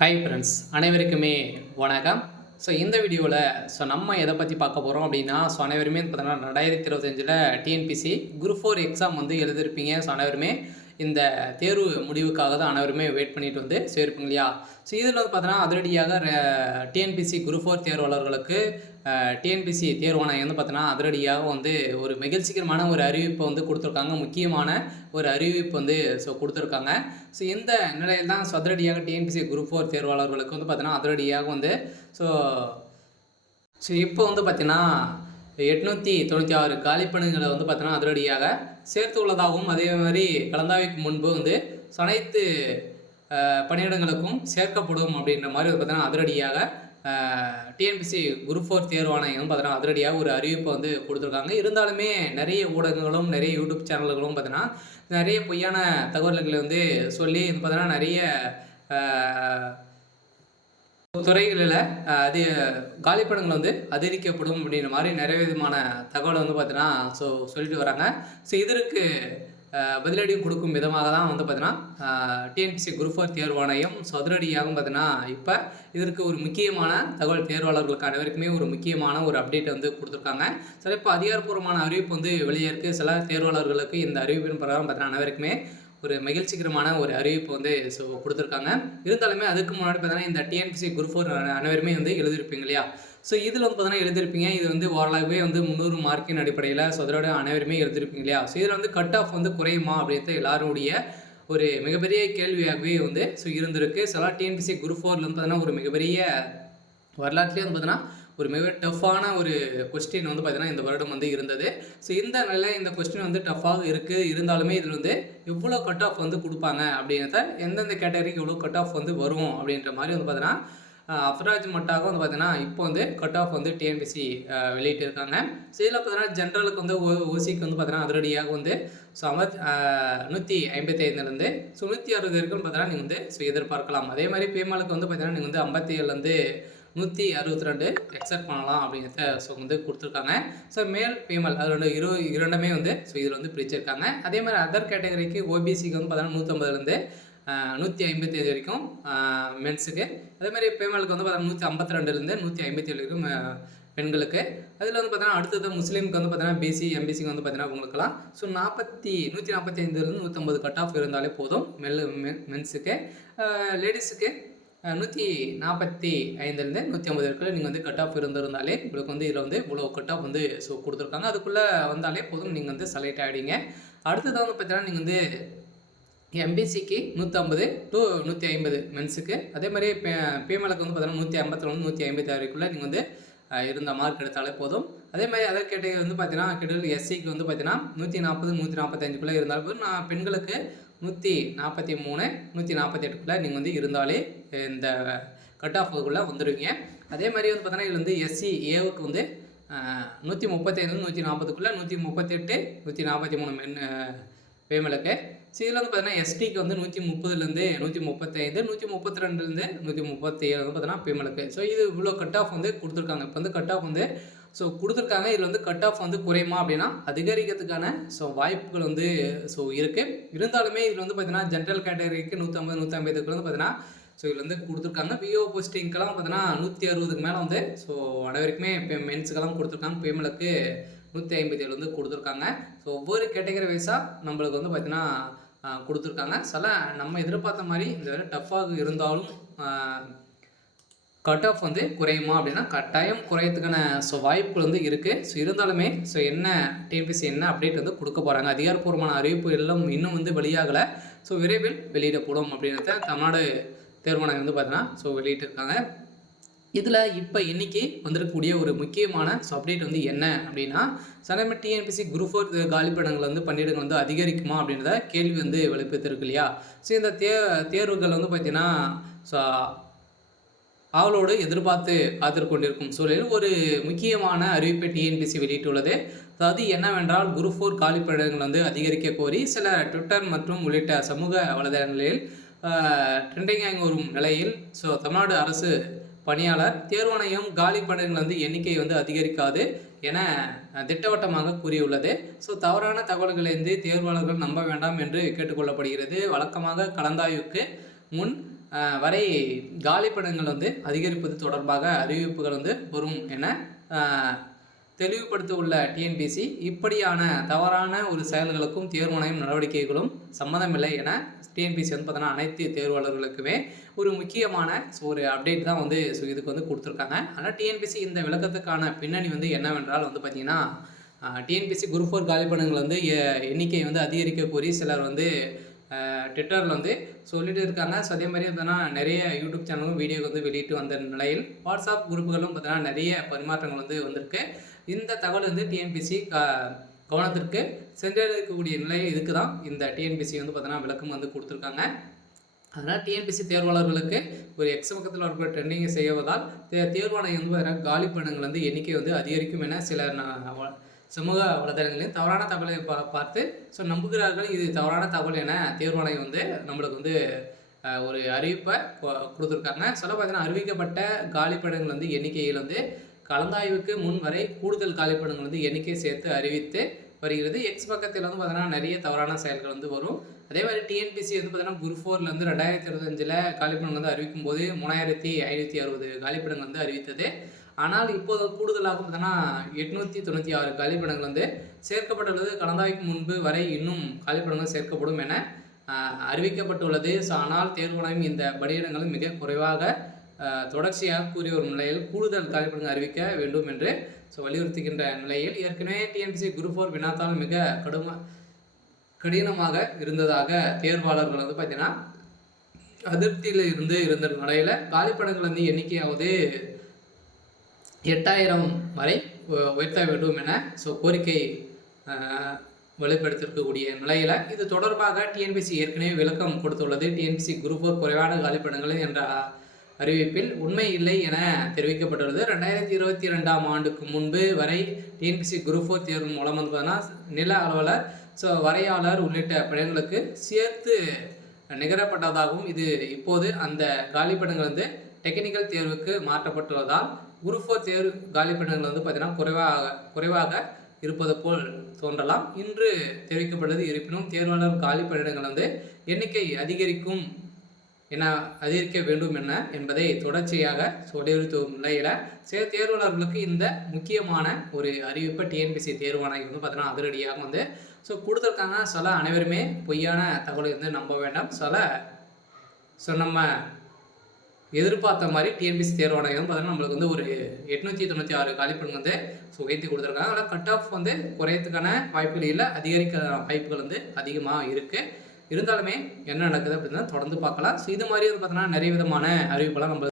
Hi friends, அனைவருக்குமே வணக்கம். இந்த வீடியோவில் நம்ம எதை பற்றி பார்க்க போகிறோம் அப்படின்னா, அனைவருமே பார்த்தீங்கன்னா 2025 டிஎன்பிசி குரூப் 4 எக்ஸாம் வந்து எழுதியிருப்பீங்க. அனைவருமே இந்த தேர்வு முடிவுக்காக தான் அனைவருமே வெயிட் பண்ணிட்டு வந்து சேர்ப்பீங்க இல்லையா? இதில் வந்து பார்த்தீங்கன்னா அதிரடியாக டிஎன்பிசி குரூப் 4 தேர்வாளர்களுக்கு டிஎன்பிசி தேர்வாணையம் வந்து பார்த்தீங்கன்னா அதிரடியாக வந்து ஒரு மகிழ்ச்சிகரமான ஒரு அறிவிப்பை வந்து கொடுத்துருக்காங்க. முக்கியமான ஒரு அறிவிப்பு வந்து கொடுத்துருக்காங்க. இந்த நிலையில் தான் அதிரடியாக டிஎன்பிசி குரூப் 4 தேர்வாளர்களுக்கு வந்து பார்த்தீங்கன்னா அதிரடியாக வந்து இப்போ வந்து பார்த்தீங்கன்னா 896 காலிப்பணிகளை வந்து பார்த்தீங்கன்னா அதிரடியாக சேர்த்து உள்ளதாகவும், அதே மாதிரி கலந்தாய்வுக்கு முன்பு வந்து அனைத்து பணியிடங்களுக்கும் சேர்க்கப்படும் அப்படின்ற மாதிரி வந்து பார்த்தீங்கன்னா அதிரடியாக டிஎன்பிசி குரூப் 4 தேர்வாணையம் பார்த்தீங்கன்னா அதிரடியாக ஒரு அறிவிப்பை வந்து கொடுத்துருக்காங்க. இருந்தாலுமே நிறைய ஊடகங்களும் நிறைய யூடியூப் சேனல்களும் பார்த்தீங்கன்னா நிறைய பொய்யான தகவல்களை வந்து சொல்லி பார்த்தீங்கன்னா நிறைய துறைகளில் அது காலிப்படங்கள் வந்து அதிகரிக்கப்படும் அப்படின்ற மாதிரி நிறைய விதமான தகவலை வந்து பார்த்தீங்கன்னா சொல்லிட்டு வராங்க. இதற்கு பதிலடியும் கொடுக்கும் விதமாக தான் வந்து பார்த்தீங்கன்னா டிஎன்பிசி குரூப் 4 தேர்வாணையம் அதிரடியாகவும் பார்த்தீங்கன்னா இப்போ இதற்கு ஒரு முக்கியமான தகவல் தேர்வாளர்களுக்கு அனைவருக்குமே ஒரு முக்கியமான ஒரு அப்டேட் வந்து கொடுத்துருக்காங்க. இப்போ அதிகாரப்பூர்வமான அறிவிப்பு வந்து வெளியே இருக்குது. சில தேர்வாளர்களுக்கு இந்த அறிவிப்பின் பிரகாரம் பார்த்தீங்கன்னா அனைவருக்குமே ஒரு மகிழ்ச்சிகரமான ஒரு அறிவிப்பு வந்து கொடுத்துருக்காங்க. இருந்தாலுமே அதுக்கு முன்னாடி பார்த்தீங்கன்னா இந்த டிஎன்பிசி குரூப் 4 அனைவருமே வந்து எழுதியிருப்பீங்க இல்லையா? இதில் வந்து பார்த்தீங்கன்னா எழுதியிருப்பீங்க. இது வந்து ஓரளவுமே வந்து 300 மார்க்கின் அடிப்படையில் அதோட அனைவருமே எழுதியிருப்பீங்க இல்லையா? இதில் வந்து கட் ஆஃப் வந்து குறையுமா அப்படின்றது எல்லாருடைய ஒரு மிகப்பெரிய கேள்வியாகவே வந்து இருந்திருக்கு. சில டிஎன்பிசி குரூப் 4 வந்து பார்த்தீங்கன்னா ஒரு மிகப்பெரிய வரலாற்றுலேயே வந்து பார்த்தீங்கன்னா ஒரு மிக டஃப்பான ஒரு கொஸ்டின் வந்து பார்த்தீங்கன்னா இந்த வருடம் வந்து இருந்தது. இந்த நிலையில் இந்த கொஸ்டின் வந்து டஃப்பாக இருக்குது. இருந்தாலுமே இதில் வந்து எவ்வளோ கட் ஆஃப் வந்து கொடுப்பாங்க அப்படின்றத, எந்தெந்த கேட்டகரிக்கு எவ்வளோ கட் ஆஃப் வந்து வரும் அப்படின்ற மாதிரி வந்து பார்த்தீங்கன்னா அப்ராஜ் மட்டாக வந்து பார்த்தீங்கன்னா இப்போ வந்து கட் ஆஃப் வந்து டிஎன்பிசி வெளியிட்டிருக்காங்க. இதில் பார்த்தீங்கன்னா ஜென்ரலுக்கு வந்து ஓசிக்கு வந்து பார்த்தீங்கன்னா அதிரடியாக வந்து 155லேருந்து 160 வரைக்கும் பார்த்தீங்கன்னா நீங்கள் வந்து எதிர்பார்க்கலாம். அதே மாதிரி பேமாலுக்கு வந்து பார்த்தீங்கன்னா நீங்கள் வந்து 57லேருந்து 162 எக்ஸெப்ட் பண்ணலாம் அப்படிங்கிறத வந்து கொடுத்துருக்காங்க. மேல் ஃபீமேல் அதோட இரண்டுமே வந்து இதில் வந்து பிரிச்சிருக்காங்க. அதே மாதிரி அதர் கேட்டகரிக்கு ஓபிசிக்கு வந்து பார்த்தீங்கன்னா 150லேருந்து 155 வரைக்கும் மென்ஸுக்கு. அதே மாதிரி ஃபீமேலுக்கு வந்து பார்த்தீங்கன்னா 152லேருந்து 157 வரைக்கும் பெண்களுக்கு. அதில் வந்து பார்த்தீங்கன்னா அடுத்தது முஸ்லீமுக்கு வந்து பார்த்தீங்கன்னா பிசி எம்பிசிக்கு வந்து பார்த்தீங்கன்னா உங்களுக்குலாம் 145லேருந்து 150 கட் ஆஃப் இருந்தாலே போதும் மென்ஸுக்கு. லேடிஸுக்கு 145லேருந்து 150 வரைக்கும் நீங்கள் வந்து கட் ஆஃப் இருந்திருந்தாலே உங்களுக்கு வந்து இதில் வந்து இவ்வளோ கட் ஆஃப் வந்து கொடுத்துருக்காங்க. அதுக்குள்ளே வந்தாலே போதும், நீங்கள் வந்து செலக்ட் ஆகிடுங்க. அடுத்தது வந்து பார்த்தீங்கன்னா நீங்கள் வந்து எம்பிசிக்கு 150 to 150 மென்ஸுக்கு. அதே மாதிரி ஃபீமேலுக்கு வந்து பார்த்தீங்கன்னா 152 156 வரைக்குள்ளே நீங்கள் வந்து இருந்த மார்க் எடுத்தாலே போதும். அதே மாதிரி அதர் கேட்டகரி வந்து பார்த்தீங்கன்னா கிட்டத்தட்ட எஸ்சிக்கு வந்து பார்த்தீங்கன்னா 140 145க்குள்ளே இருந்தாலும் போதும். பெண்களுக்கு 143 148க்குள்ளே நீங்கள் வந்து இருந்தாலே இந்த கட் ஆஃபுக்குள்ளே வந்துடுவீங்க. அதே மாதிரி வந்து பார்த்தீங்கன்னா இதில் வந்து எஸ்சி ஏவுக்கு வந்து 135 140க்குள்ளே 138 143 ஃபீமேலுக்கு. இதில் வந்து பார்த்தீங்கன்னா எஸ்டிக்கு வந்து 130லேருந்து 135 132லேருந்து 137 வந்து பார்த்தீங்கன்னா ஃபீமேலுக்கு. இது இவ்வளோ கட் ஆஃப் வந்து கொடுத்துருக்காங்க. இப்போ வந்து கட் ஆஃப் வந்து கொடுத்துருக்காங்க. இதில் வந்து கட் ஆஃப் வந்து குறையுமா அப்படின்னா அதிகரிக்கிறதுக்கான வாய்ப்புகள் வந்து இருக்குது. இருந்தாலுமே இதில் வந்து பார்த்தீங்கன்னா ஜென்ரல் கேட்டகரிக்கு 150 150க்கு வந்து பார்த்தீங்கன்னா இதில் வந்து கொடுத்துருக்காங்க. விஓ போஸ்டிங்கெல்லாம் பார்த்தீங்கன்னா 160க்கு மேலே வந்து அனைவருக்குமே இப்போ மென்ஸுக்கெல்லாம் கொடுத்துருக்காங்க. ஃபீமேலுக்கு 157 வந்து கொடுத்துருக்காங்க. ஒவ்வொரு கேட்டகரி வைஸாக நம்மளுக்கு வந்து பார்த்தீங்கன்னா கொடுத்துருக்காங்க. சில நம்ம எதிர்பார்த்த மாதிரி இந்த டஃப்பாக இருந்தாலும் கட் ஆஃப் வந்து குறையுமா அப்படின்னா கட்டாயம் குறையத்துக்கான வாய்ப்பு வந்து இருக்குது. இருந்தாலுமே என்ன டிஎன்பிசி என்ன அப்டேட் வந்து கொடுக்க போகிறாங்க, அதிகாரப்பூர்வமான அறிவிப்பு எல்லாம் இன்னும் வந்து வெளியாகலை. விரைவில் வெளியிடப்படும் அப்படின்றத தமிழ்நாடு தேர்வாணையம் வந்து பார்த்தீங்கன்னா வெளியிட்டிருக்காங்க. இதில் இப்போ இன்றைக்கி வந்திருக்கக்கூடிய ஒரு முக்கியமான அப்டேட் வந்து என்ன அப்படின்னா, சனமே டிஎன்பிசி குரூப் 4 காலிப்படங்கள் வந்து பணியிடங்கள் வந்து அதிகரிக்குமா அப்படின்றத கேள்வி வந்து வெளிப்படுத்திருக்கு இல்லையா? இந்த தேர்வுகள் வந்து பார்த்திங்கன்னா அவளோடு எதிர்பார்த்து காத்திருக்கொண்டிருக்கும் சூழலில் ஒரு முக்கியமான அறிவிப்பை டிஎன்பிசி வெளியிட்டுள்ளது. அதாவது என்னவென்றால், குரூப் 4 காலிப்படங்கள் வந்து அதிகரிக்க கோரி சில ட்விட்டர் மற்றும் உள்ளிட்ட சமூக வலைதளங்களில் ட்ரெண்டிங்காக வரும் நிலையில் தமிழ்நாடு அரசு பணியாளர் தேர்வாணையம் காலி பணியிடங்கள் வந்து எண்ணிக்கை வந்து அதிகரிக்காது என திட்டவட்டமாக கூறியுள்ளது. தவறான தகவல்களிலிருந்து தேர்வாளர்கள் நம்ப வேண்டாம் என்று கேட்டுக்கொள்ளப்படுகிறது. வழக்கமாக கலந்தாய்வுக்கு முன் வரை காலிப்படங்கள் வந்து அதிகரிப்பது தொடர்பாக அறிவிப்புகள் வந்து வரும் என தெளிவுபடுத்த உள்ள டிஎன்பிஎஸ்சி இப்படியான தவறான ஒரு செயல்களுக்கும் தேர்வாணையம் நடவடிக்கைகளும் சம்மந்தமில்லை என டிஎன்பிஎஸ்சி வந்து பார்த்தீங்கன்னா அனைத்து தேர்வாளர்களுக்குமே ஒரு முக்கியமான ஒரு அப்டேட் தான் வந்து இதுக்கு வந்து கொடுத்துருக்காங்க. ஆனால் டிஎன்பிஎஸ்சி இந்த விளக்கத்துக்கான பின்னணி வந்து என்னவென்றால் வந்து பார்த்திங்கன்னா டிஎன்பிஎஸ்சி குரூப் 4 காலிப்படங்கள் வந்து எண்ணிக்கை வந்து அதிகரிக்க கோரி சிலர் வந்து ட்விட்டரில் வந்து சொல்லிட்டு இருக்காங்க. ஸோ அதே மாதிரி பார்த்தீங்கன்னா நிறைய யூடியூப் சேனலும் வீடியோ வந்து வெளியிட்டு வந்த நிலையில் வாட்ஸ்அப் குரூப்புகளும் பார்த்தீங்கன்னா நிறைய பரிமாற்றங்கள் வந்து வந்திருக்கு. இந்த தகவல் வந்து டிஎன்பிஎஸ்சி கவனத்திற்கு சென்றடையக்கூடிய நிலை இதுக்கு தான் இந்த டிஎன்பிஎஸ்சி வந்து பார்த்தீங்கன்னா விளக்கம் வந்து கொடுத்துருக்காங்க. அதனால் டிஎன்பிஎஸ்சி தேர்வாளர்களுக்கு ஒரு எக்ஸ் பக்கத்தில் இருக்கிற ட்ரெண்டிங்கை செய்வதால் தேர்வாணையம் வந்து பார்த்தீங்கன்னா காலி பணிகள் வந்து எண்ணிக்கை வந்து அதிகரிக்கும் என சில சமூக வலைதளங்களையும் தவறான தகவலை பார்த்து ஸோ நம்புகிறார்கள். இது தவறான தகவல் என தேர்வாணையம் வந்து நம்மளுக்கு வந்து ஒரு அறிவிப்பை கொடுத்துருக்காங்க. சொல்ல பார்த்தீங்கன்னா அறிவிக்கப்பட்ட காலிப்படங்கள் வந்து எண்ணிக்கையில் வந்து கலந்தாய்வுக்கு முன் வரை கூடுதல் காலிப்படங்கள் வந்து எண்ணிக்கை சேர்த்து அறிவித்து வருகிறது. எக்ஸ் பக்கத்தில் வந்து பார்த்தீங்கன்னா நிறைய தவறான செயல்கள் வந்து வரும். அதே மாதிரி டிஎன்பிஎஸ்சி வந்து பார்த்தீங்கன்னா குரூப் 4 வந்து 2025 காலிப்படங்கள் வந்து அறிவிக்கும் போது 3560 காலிப்படங்கள் வந்து அறிவித்தது. ஆனால் இப்போது கூடுதலாக பார்த்தீங்கன்னா 896 காலிப்படங்கள் வந்து சேர்க்கப்பட்டுள்ளது. கலந்தாய்வுக்கு முன்பு வரை இன்னும் காலிப்படங்கள் சேர்க்கப்படும் என அறிவிக்கப்பட்டுள்ளது. ஸோ ஆனால் தேர்வாணையம் இந்த பணியிடங்கள் மிக குறைவாக தொடர்ச்சியாக கூறிய ஒரு நிலையில் கூடுதல் காலிப்படங்கள் அறிவிக்க வேண்டும் என்று வலியுறுத்துகின்ற நிலையில் ஏற்கனவே டிஎன்பிஎஸ்சி குரூப் 4 வினாத்தால் மிக கடினமாக இருந்ததாக தேர்வாளர்கள் வந்து பார்த்தீங்கன்னா அதிருப்தியில் இருந்த நிலையில் காலிப்படங்கள் வந்து எண்ணிக்கையாவது 8000 வரை உயர்த்த வேண்டும் என கோரிக்கை வெளிப்படுத்தியிருக்கக்கூடிய நிலையில் இது தொடர்பாக டிஎன்பிஎஸ்சி ஏற்கனவே விளக்கம் கொடுத்துள்ளது. டிஎன்பிஎஸ்சி குரூப் 4 குறைவான காலிப்படங்கள் என்ற அறிவிப்பில் உண்மை இல்லை என தெரிவிக்கப்பட்டுள்ளது. 2022ஆம் ஆண்டுக்கு முன்பு வரை டிஎன்பிஎஸ்சி குரூப் 4 தேர்வு மூலம் வந்து பார்த்தீங்கன்னா நில அலுவலர் வரையாளர் உள்ளிட்ட பணிகளுக்கு சேர்த்து நிகரப்பட்டதாகவும் இது இப்போது அந்த காலிப்படங்கள் வந்து டெக்னிக்கல் தேர்வுக்கு மாற்றப்பட்டுள்ளதால் குரூப் 4 தேர்வு காலிப்படங்கள் வந்து பார்த்தீங்கன்னா குறைவாக இருப்பது போல் தோன்றலாம். இன்று தெரிவிக்கப்பட்டது. இருப்பினும் தேர்வாளர் காலிப்படங்கள் வந்து எண்ணிக்கை அதிகரிக்க வேண்டும் என்பதை தொடர்ச்சியாக வலியுறுத்தும் நிலையில் தேர்வாளர்களுக்கு இந்த முக்கியமான ஒரு அறிவிப்பை டிஎன்பிஎஸ்சி தேர்வாணையம் வந்து பார்த்தீங்கன்னா அதிரடியாக வந்து கொடுத்துருக்காங்க. அனைவருமே பொய்யான தகவலை வந்து நம்ப வேண்டாம். நம்ம எதிர்பார்த்த மாதிரி டிஎன்பிஎஸ்சி தேர்வாணையம் பார்த்தீங்கன்னா நம்மளுக்கு வந்து ஒரு 896 காலிப்படங்கள் வந்து உயர்த்தி கொடுத்துருக்காங்க. அதனால் கட் ஆஃப் வந்து குறையத்துக்கான வாய்ப்புகள் இல்லை, அதிகரிக்க வாய்ப்புகள் வந்து அதிகமாக இருக்குது. இருந்தாலுமே என்ன நடக்குது அப்படின்னா தொடர்ந்து பார்க்கலாம். இது மாதிரி வந்து பார்த்தீங்கன்னா நிறைய விதமான அறிவிப்பெல்லாம் நம்ம